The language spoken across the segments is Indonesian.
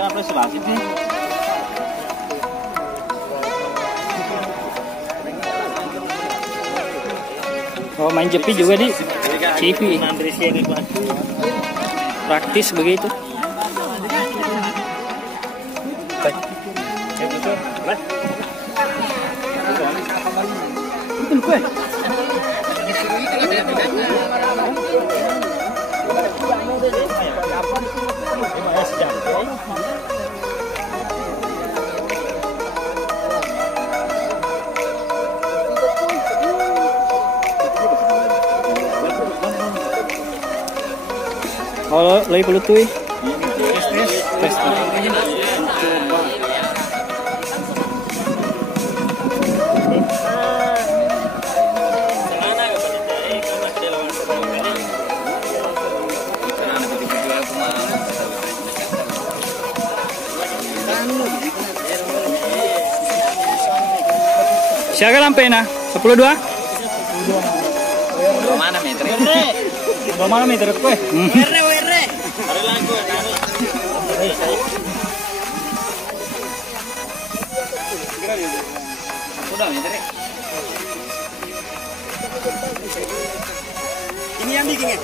Kenapa isolasi sih? Oh, main jepi juga di TV. Praktis begitu. Kalau lagi perlu tuh. Tes. Siapa lampai na? 10-2? Mana meter? Mana meter kue? Were. Hari lagu. Udah meter. Ini yang bikin ya?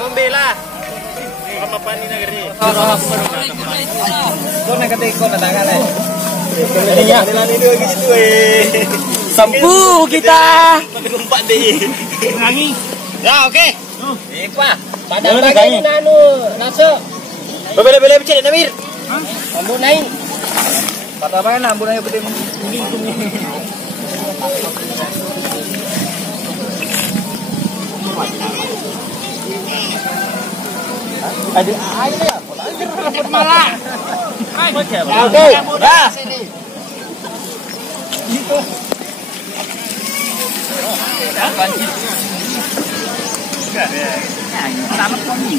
Membela sama pani negeri. Kau nak kata ikut datangkan eh. Sempu kita. Lompat deh. Ngangi. Ya oke. Apa? Padang lagi nanu naso. Bela bicara Namir. Ambu naik. Kata apa kan ambu naik penting mungkin. Adik air ya. Malah. Oke. Dah. Gitu.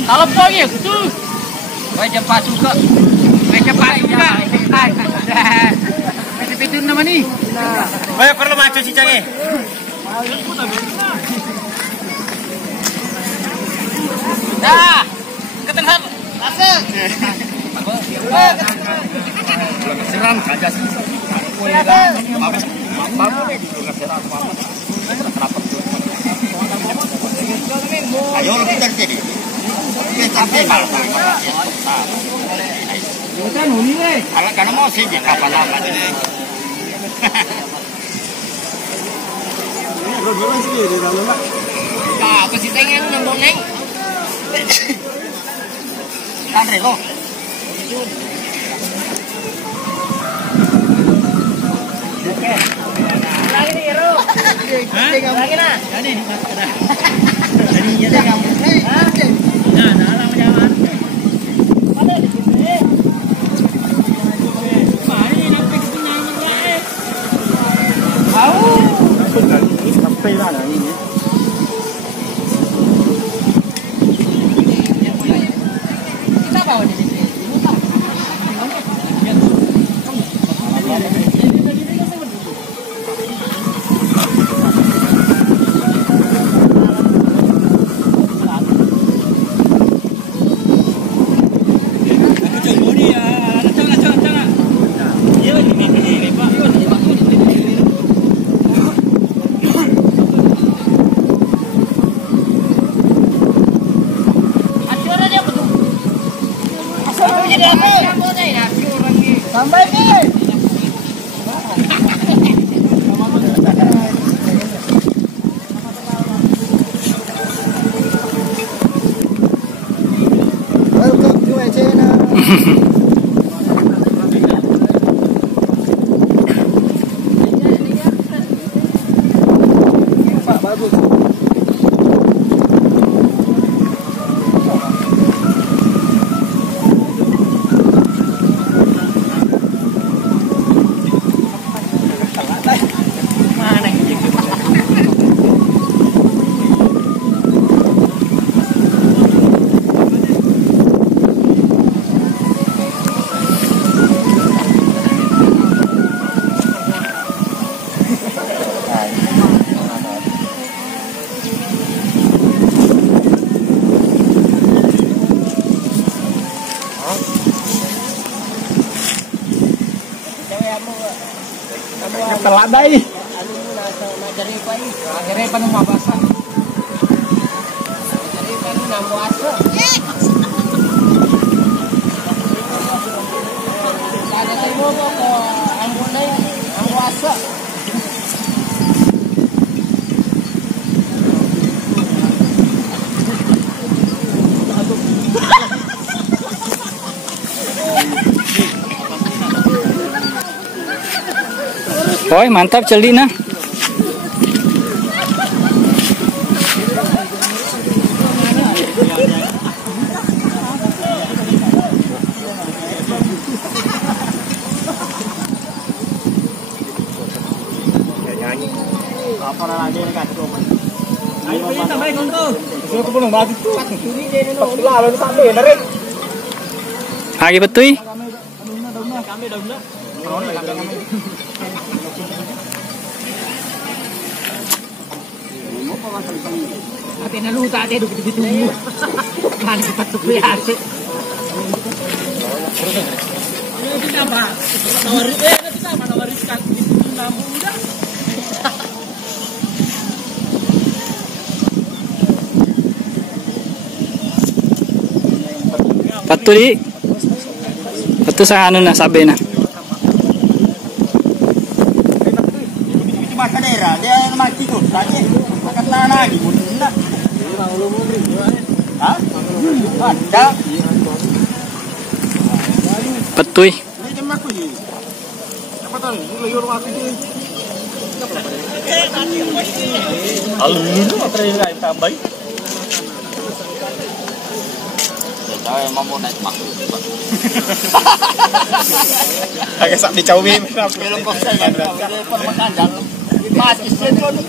Kalau poin itu. Wajah pas juga. Mereka pas juga. Itu nama ni. Baik perlu macam si canggih. Dah. Ketenhan. Asal. Seram kajas. Ayo kita jadi. Karena mau sih kapal lama ini. Apa sih pengen nembong neng? Kan relo. Oke. Lagi nih, Ro. Lagi nah. Ini Ini jadi kamu. Nah, nah, jalan. Ada di sini. Mari nanti punya mana? Sampai mana ini? Kita bawa di sini. Telak dai. Akhirnya penuh mabasa. Jadi penuh namu asa. Ada temo ko ambulay, namu asa. Oi, mantap Celina. Apa lagi yang kat ko man. Ayo pilih tambah kontrol. Saya ko belum mati tu. Pagla lalu sampai na rin. Lagi betul? Kami daun na. Ate naluta ate duk ditunggu. Kan cepat terbiasa. Kita apa? Nawarin kan itu namu udah. Patuli. Betul sa ano na sabi na. Cuma daerah dia yang mati tu. Tadi makan lagi pun nak. Hah? Ada. Patuy. Ini jam aku ni. Apa tahu? Ini liur mati ni. Alun apa yang lain tambah? Saya mau naik makhluk. Agak sak di Cawi. Film kok saya permakan dalam. Mati sendiri.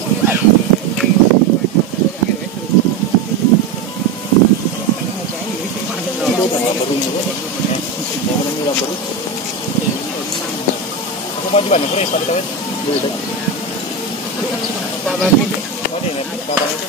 Aku mau jual ni, boleh pada tawet. Boleh. Apa lagi? Oh, ni, apa lagi?